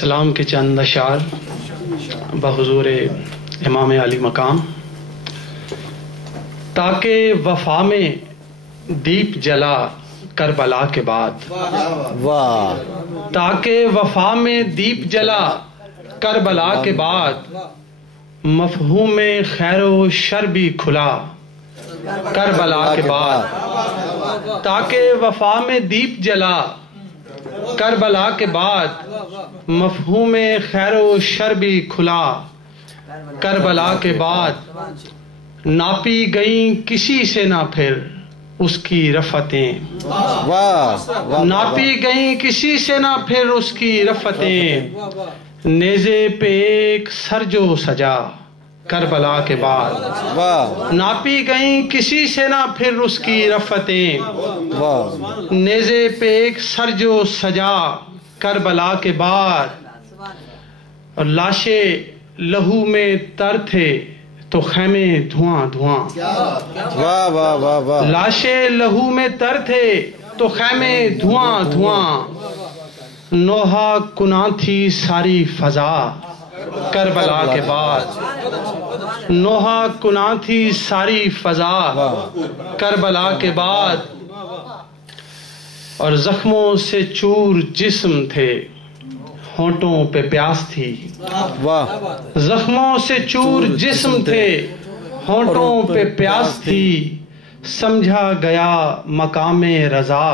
سلام کے چند اشعار بحضور امام علی مقام۔ تاکہ وفا میں دیپ جلا کربلا کے بعد، تاکہ وفا میں دیپ جلا کربلا کے بعد، مفہوم خیر و شر بھی کھلا کربلا کے بعد، تاکہ وفا میں دیپ جلا کربلا کے بعد، مفہوم خیر و شر بھی کھلا کربلا کے بعد، ناپی گئیں کسی سے نہ پھر اس کی رفتیں، ناپی گئیں کسی سے نہ پھر اس کی رفتیں، نیزے پہ ایک سر جو سجا کربلا کے بعد، ناپی گئیں کسی سے نہ پھر اس کی رفتیں، نیزے پہ ایک سر جو سجا کربلا کے بعد، اور لاشیں لہو میں تر تھے تو خیمے دھواں دھواں، لاشیں لہو میں تر تھے تو خیمے دھواں دھواں، نوحہ کناں تھی ساری فضا کربلا کے بعد، نوحہ کناں تھی ساری فضا کربلا کے بعد، اور زخموں سے چور جسم تھے ہونٹوں پہ پیاس تھی، زخموں سے چور جسم تھے ہونٹوں پہ پیاس تھی، سمجھا گیا مقام رضا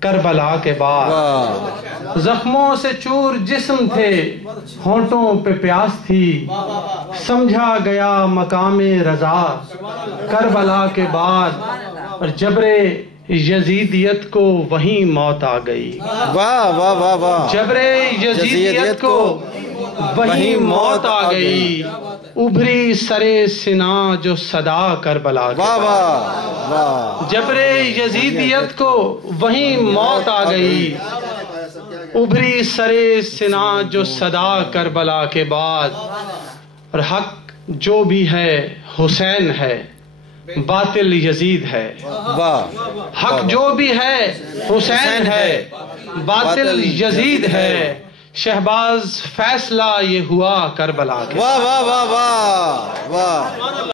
کربلا کے بعد، زخموں سے چور جسم تھے ہونٹوں پہ پیاس تھی، سمجھا گیا مقام رضا کربلا کے بعد، اور جبر یزیدیت کو وہیں موت آ گئی، جبر یزیدیت کو وہیں موت آ گئی، ابھری سرے سنا جو صدا کربلا کے بعد، جبر یزیدیت کو وہیں موت آ گئی، ابھری سرے سنا جو صدا کربلا کے بعد، اور حق جو بھی ہے حسین ہے، باطل یزید ہے، حق جو بھی ہے حسین ہے، باطل یزید ہے، شہباز فیصلہ یہ ہوا کربلا کے بعد۔